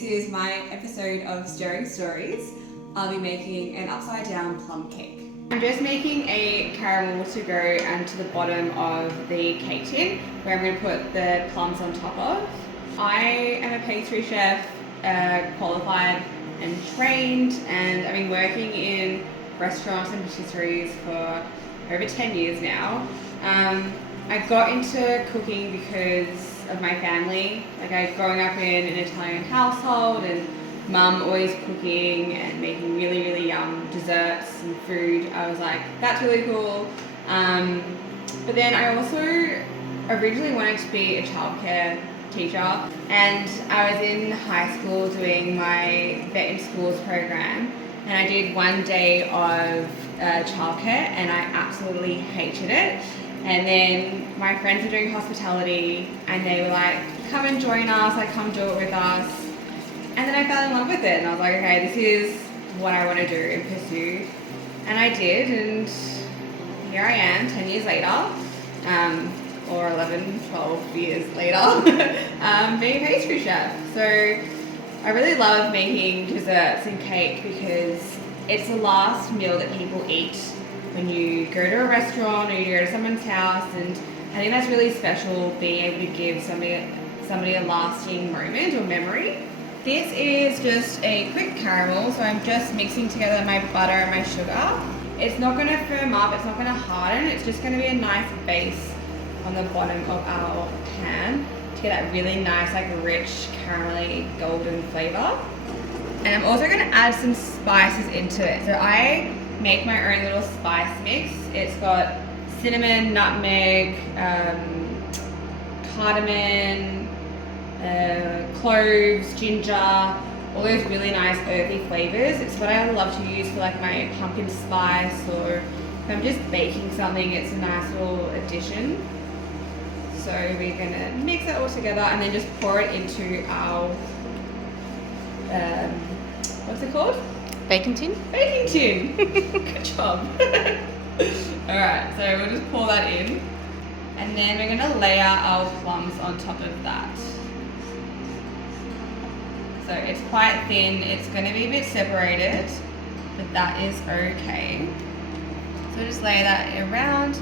This is my episode of Stirring Stories. I'll be making an upside down plum cake. I'm just making a caramel to go to the bottom of the cake tin where I'm going to put the plums on top of. I am a pastry chef, qualified and trained, and I've been working in restaurants and patisseries for over 10 years now. I got into cooking because of my family. Growing up in an Italian household, and mum always cooking and making really, really yum desserts and food. I was like, that's really cool. But then I also originally wanted to be a childcare teacher, and I was in high school doing my Vet in Schools program, and I did one day of childcare and I absolutely hated it. And then my friends were doing hospitality and they were like, come and join us, come do it with us. And then I fell in love with it and I was like, okay, this is what I want to do and pursue. And I did, and here I am 10 years later, or 11, 12 years later, being a pastry chef. So I really love making desserts and cake because it's the last meal that people eat when you go to a restaurant or you go to someone's house, and I think that's really special, being able to give somebody a lasting moment or memory. This is just a quick caramel, so I'm just mixing together my butter and my sugar. It's not going to firm up, it's not going to harden, it's just going to be a nice base on the bottom of our pan to get that really nice, rich, caramelly, golden flavour. And I'm also going to add some spices into it. So I make my own little spice mix. It's got cinnamon, nutmeg, cardamom, cloves, ginger, all those really nice earthy flavors. It's what I love to use for my pumpkin spice, or if I'm just baking something, it's a nice little addition. So we're gonna mix it all together and then just pour it into our, what's it called? Baking tin? Baking tin! Good job. Alright, so we'll just pour that in. And then we're going to layer our plums on top of that. So it's quite thin, it's going to be a bit separated, but that is okay. So just lay that around,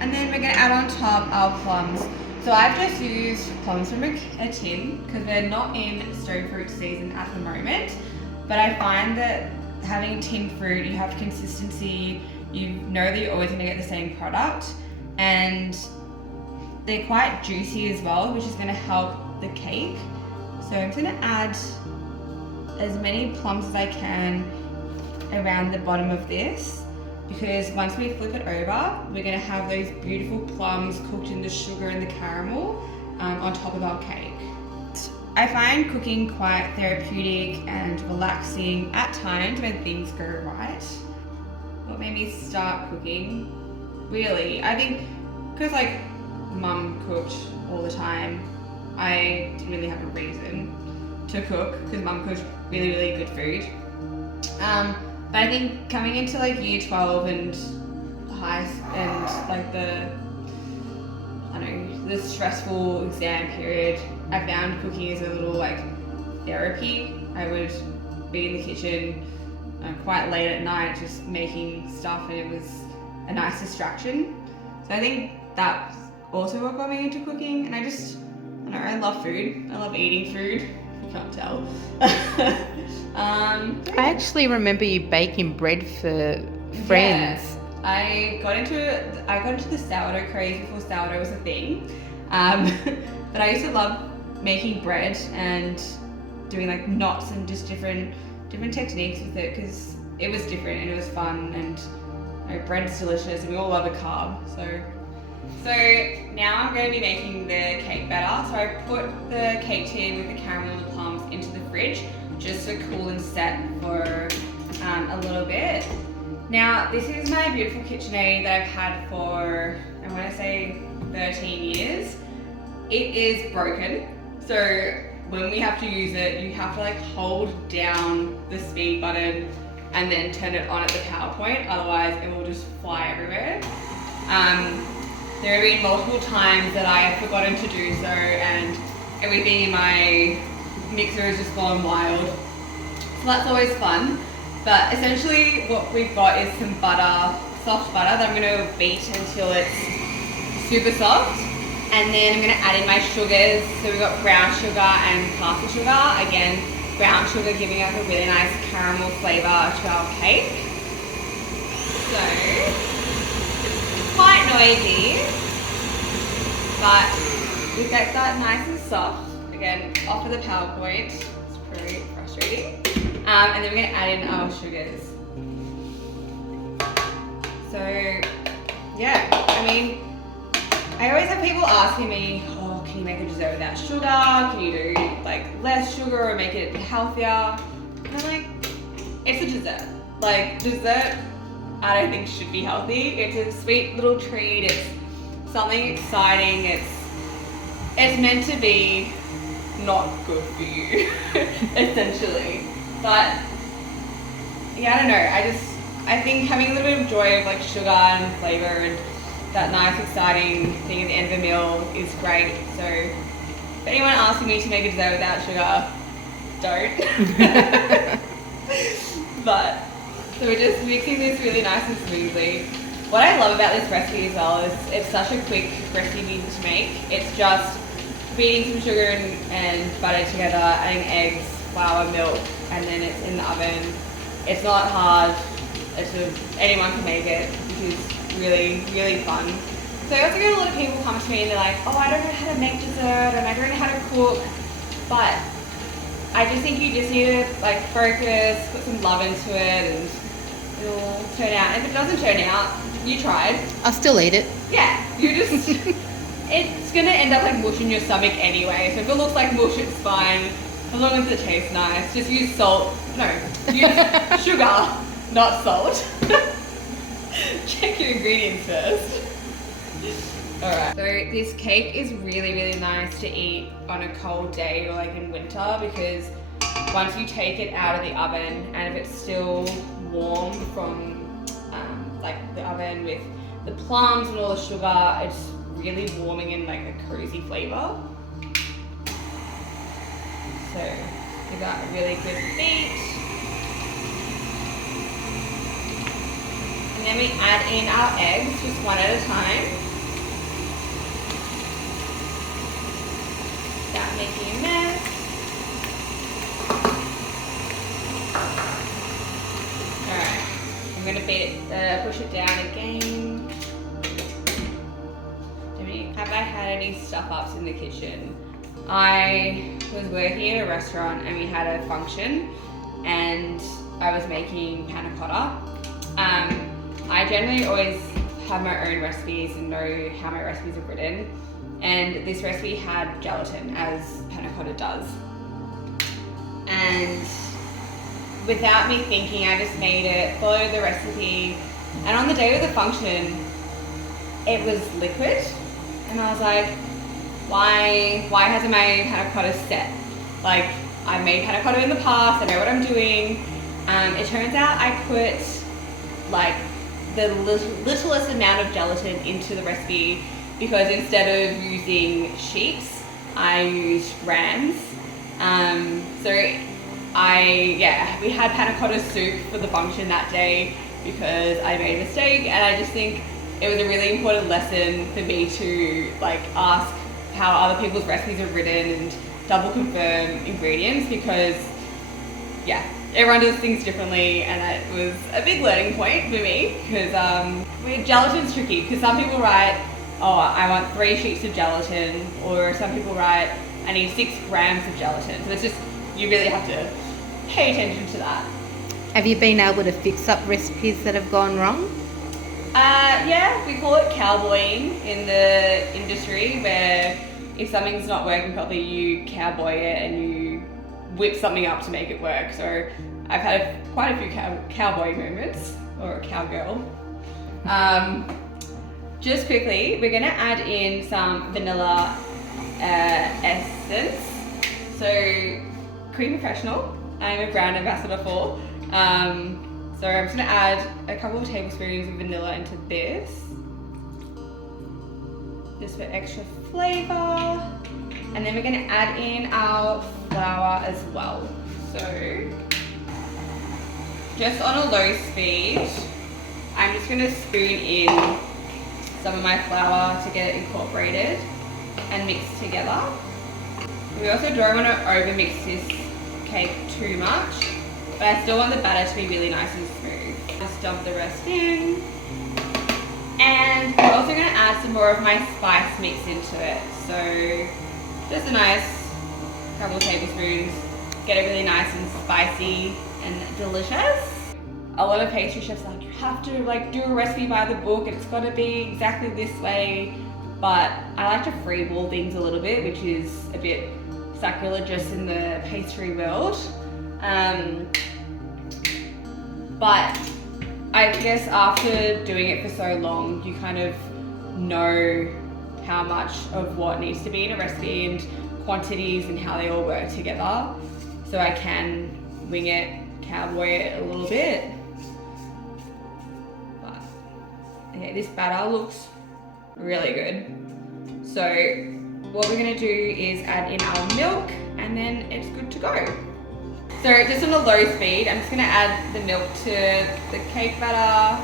and then we're going to add on top our plums. So I've just used plums from a tin because they're not in stone fruit season at the moment, but I find that having tin fruit, you have consistency, you know that you're always going to get the same product, and they're quite juicy as well, which is going to help the cake. So I'm going to add as many plums as I can around the bottom of this, because once we flip it over, we're going to have those beautiful plums cooked in the sugar and the caramel on top of our cake. I find cooking quite therapeutic and relaxing at times when things go right. What made me start cooking? Really, I think because mum cooked all the time, I didn't really have a reason to cook because mum cooked really, really good food. But I think coming into year 12 and the stressful exam period, I found cooking as a little therapy. I would be in the kitchen quite late at night just making stuff, and it was a nice distraction. So I think that's also what got me into cooking, and I love food. I love eating food. You can't tell. I actually remember you baking bread for friends. Yeah. I got into the sourdough craze before sourdough was a thing. But I used to love making bread and doing knots and just different techniques with it, because it was different and it was fun, and bread's delicious and we all love a carb. So now I'm going to be making the cake batter. So I put the cake tin with the caramel and the plums into the fridge just to cool and set for a little bit. Now this is my beautiful KitchenAid that I've had for, I want to say 13 years. It is broken, so when we have to use it, you have to hold down the speed button and then turn it on at the power point, otherwise it will just fly everywhere. There have been multiple times that I have forgotten to do so, and everything in my mixer has just gone wild. So that's always fun. But essentially what we've got is some butter, soft butter that I'm going to beat until it's super soft. And then I'm going to add in my sugars. So we've got brown sugar and caster sugar. Again, brown sugar giving us a really nice caramel flavour to our cake. So, it's quite noisy, but we get that nice and soft. Again, off of the PowerPoint, it's pretty frustrating. And then we're going to add in our sugars. So, yeah, I mean, I always have people asking me, oh, can you make a dessert without sugar? Can you do like less sugar or make it healthier? And I'm like, it's a dessert. Like, dessert, I don't think should be healthy. It's a sweet little treat. It's something exciting. It's meant to be not good for you, essentially. But yeah, I don't know. I think having a little bit of joy of like sugar and flavor and that nice exciting thing at the end of a meal is great. So if anyone asking me to make a dessert without sugar, don't. But so we're just mixing this really nice and smoothly. What I love about this recipe as well is it's such a quick recipe to make. It's just beating some sugar and butter together, adding eggs, flour, milk, and then it's in the oven. It's not hard. Anyone can make it, which is really, really fun. So I also get a lot of people come to me and they're like, oh, I don't know how to make dessert and I don't know how to cook. But I just think you just need to like focus, put some love into it, and it'll turn out. If it doesn't turn out, you tried. I'll still eat it. Yeah, you just, it's gonna end up like mush in your stomach anyway. So if it looks like mush, it's fine. As long as it tastes nice. Just use salt. No, use sugar, not salt. Check your ingredients first. Alright, so this cake is really, really nice to eat on a cold day or like in winter, because once you take it out of the oven and if it's still warm from like the oven with the plums and all the sugar, it's really warming and like a cozy flavour. So give that a really good beat. And then we add in our eggs, just one at a time. Without making a mess. Alright, I'm going to beat it, push it down again. Have I had any stuff-ups in the kitchen? I was working at a restaurant and we had a function and I was making panna cotta. I generally always have my own recipes and know how my recipes are written, and this recipe had gelatin, as panna cotta does. And without me thinking, I just made it, followed the recipe, and on the day of the function, it was liquid, and I was like, why hasn't my panna cotta set? Like, I've made panna cotta in the past, I know what I'm doing. It turns out I put like the littlest amount of gelatin into the recipe, because instead of using sheets, I used rams. So we had panna cotta soup for the function that day because I made a mistake, and I just think it was a really important lesson for me to like ask how other people's recipes are written and double confirm ingredients, because yeah, everyone does things differently, and that was a big learning point for me, because gelatin's tricky, because some people write, oh, I want 3 sheets of gelatin, or some people write, I need 6 grams of gelatin. So it's just, you really have to pay attention to that. Have you been able to fix up recipes that have gone wrong? Yeah, we call it cowboying in the industry, where if something's not working properly, you cowboy it and you whip something up to make it work. So I've had quite a few cowboy moments, or a cowgirl. Just quickly, we're gonna add in some vanilla essence. So Cream Professional, I'm a brand ambassador for. So I'm just gonna add a couple of tablespoons of vanilla into this, just for extra flavor. And then we're gonna add in our flour as well. So just on a low speed, I'm just gonna spoon in some of my flour to get it incorporated and mixed together. We also don't want to over mix this cake too much, but I still want the batter to be really nice and smooth. Just dump the rest in. And I'm also going to add some more of my spice mix into it. So just a nice couple of tablespoons, get it really nice and spicy and delicious. A lot of pastry chefs are like, you have to like do a recipe by the book, it's got to be exactly this way. But I like to freeball things a little bit, which is a bit sacrilegious in the pastry world. But I guess after doing it for so long, you kind of know how much of what needs to be in a recipe and quantities and how they all work together. So I can wing it, cowboy it a little bit. But okay, this batter looks really good. So what we're gonna do is add in our milk and then it's good to go. So just on a low speed, I'm just gonna add the milk to the cake batter.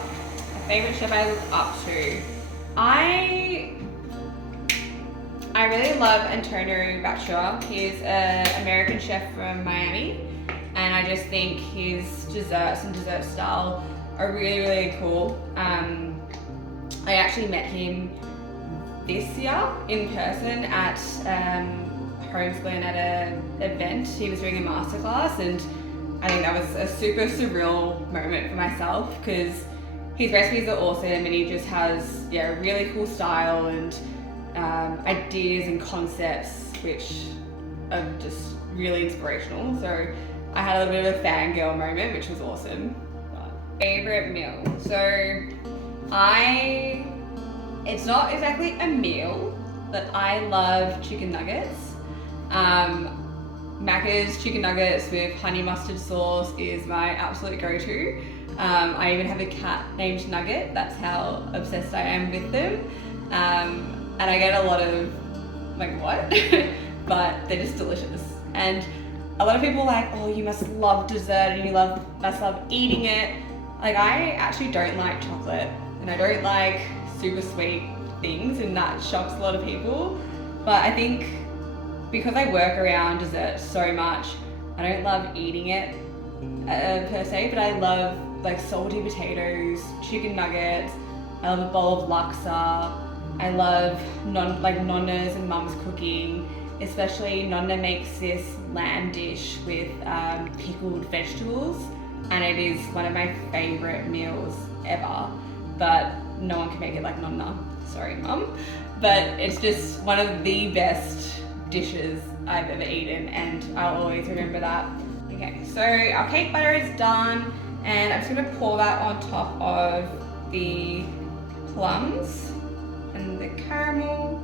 My favorite chef I look up to. I really love Antonio Baccia. He's an American chef from Miami, and I just think his desserts and dessert style are really, really cool. I actually met him this year in person at Holmes Glen at an event. He was doing a masterclass, and I think that was a super surreal moment for myself because his recipes are awesome and he just has really cool style and ideas and concepts which are just really inspirational. So I had a little bit of a fangirl moment, which was awesome. Favorite meal. So it's not exactly a meal, but I love chicken nuggets. Macca's chicken nuggets with honey mustard sauce is my absolute go-to. I even have a cat named Nugget. That's how obsessed I am with them. And I get a lot of, like, what? But they're just delicious. And a lot of people are like, oh, you must love dessert and you must love eating it. Like, I actually don't like chocolate and I don't like super sweet things, and that shocks a lot of people. But I think because I work around dessert so much, I don't love eating it per se, but I love like salty potatoes, chicken nuggets. I love a bowl of laksa. I love nonnas and mum's cooking. Especially Nonna makes this lamb dish with pickled vegetables, and it is one of my favorite meals ever. But no one can make it like Nonna. Sorry, Mum. But it's just one of the best dishes I've ever eaten, and I'll always remember that. Okay, so our cake batter is done, and I'm just gonna pour that on top of the plums and the caramel.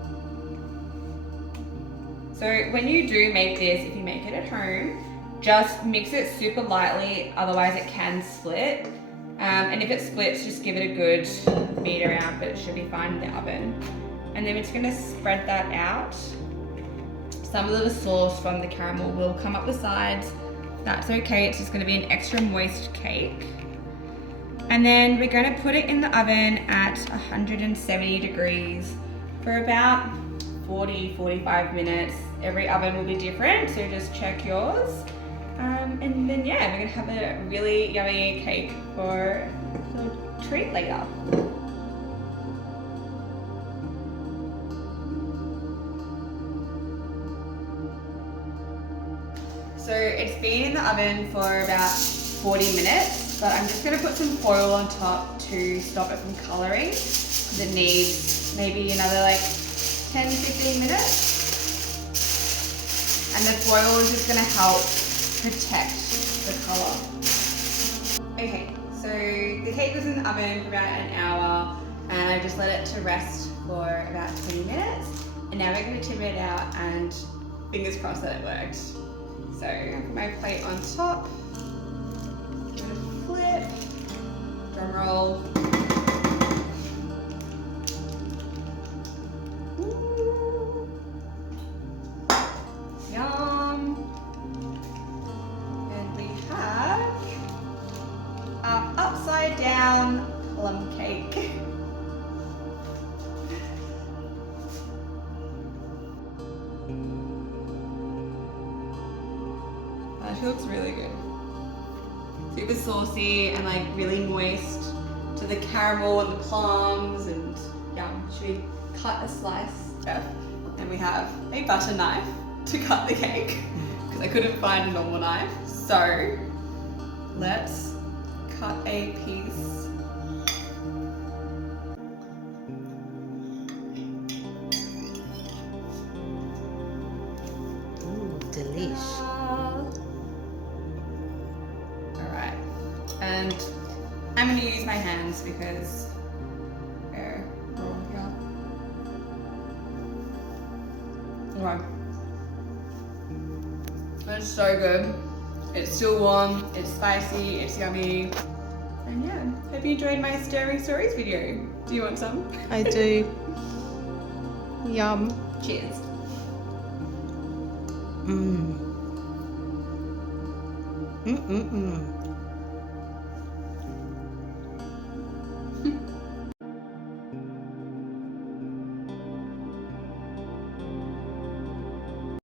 So when you do make this, if you make it at home, just mix it super lightly, otherwise it can split. And if it splits, just give it a good beat around, but it should be fine in the oven. And then we're just gonna spread that out. Some of the sauce from the caramel will come up the sides. That's okay, it's just gonna be an extra moist cake. And then we're gonna put it in the oven at 170 degrees for about 40-45 minutes. Every oven will be different, so just check yours. And then we're gonna have a really yummy cake for a treat later. So it's been in the oven for about 40 minutes, but I'm just gonna put some foil on top to stop it from coloring. It needs maybe another like 10-15 minutes. And the foil is just gonna help protect the color. Okay, so the cake was in the oven for about an hour, and I just let it to rest for about 20 minutes. And now we're gonna tip it out, and fingers crossed that it worked. So I put my plate on top, give it a flip, drum roll. Ooh. Yum. down plum cake. She looks really good. Super saucy and like really moist to the caramel and the plums and yum. Should we cut a slice? Yeah. And we have a butter knife to cut the cake because I couldn't find a normal knife. So let's cut a piece. Ooh, delish. Alright, and I'm going to use my hands because they're raw here. Okay. It's so good. It's still warm, it's spicy, it's yummy. And yeah, hope you enjoyed my Stirring Stories video. Do you want some? I do. Yum. Cheers. Mmm. Mmm.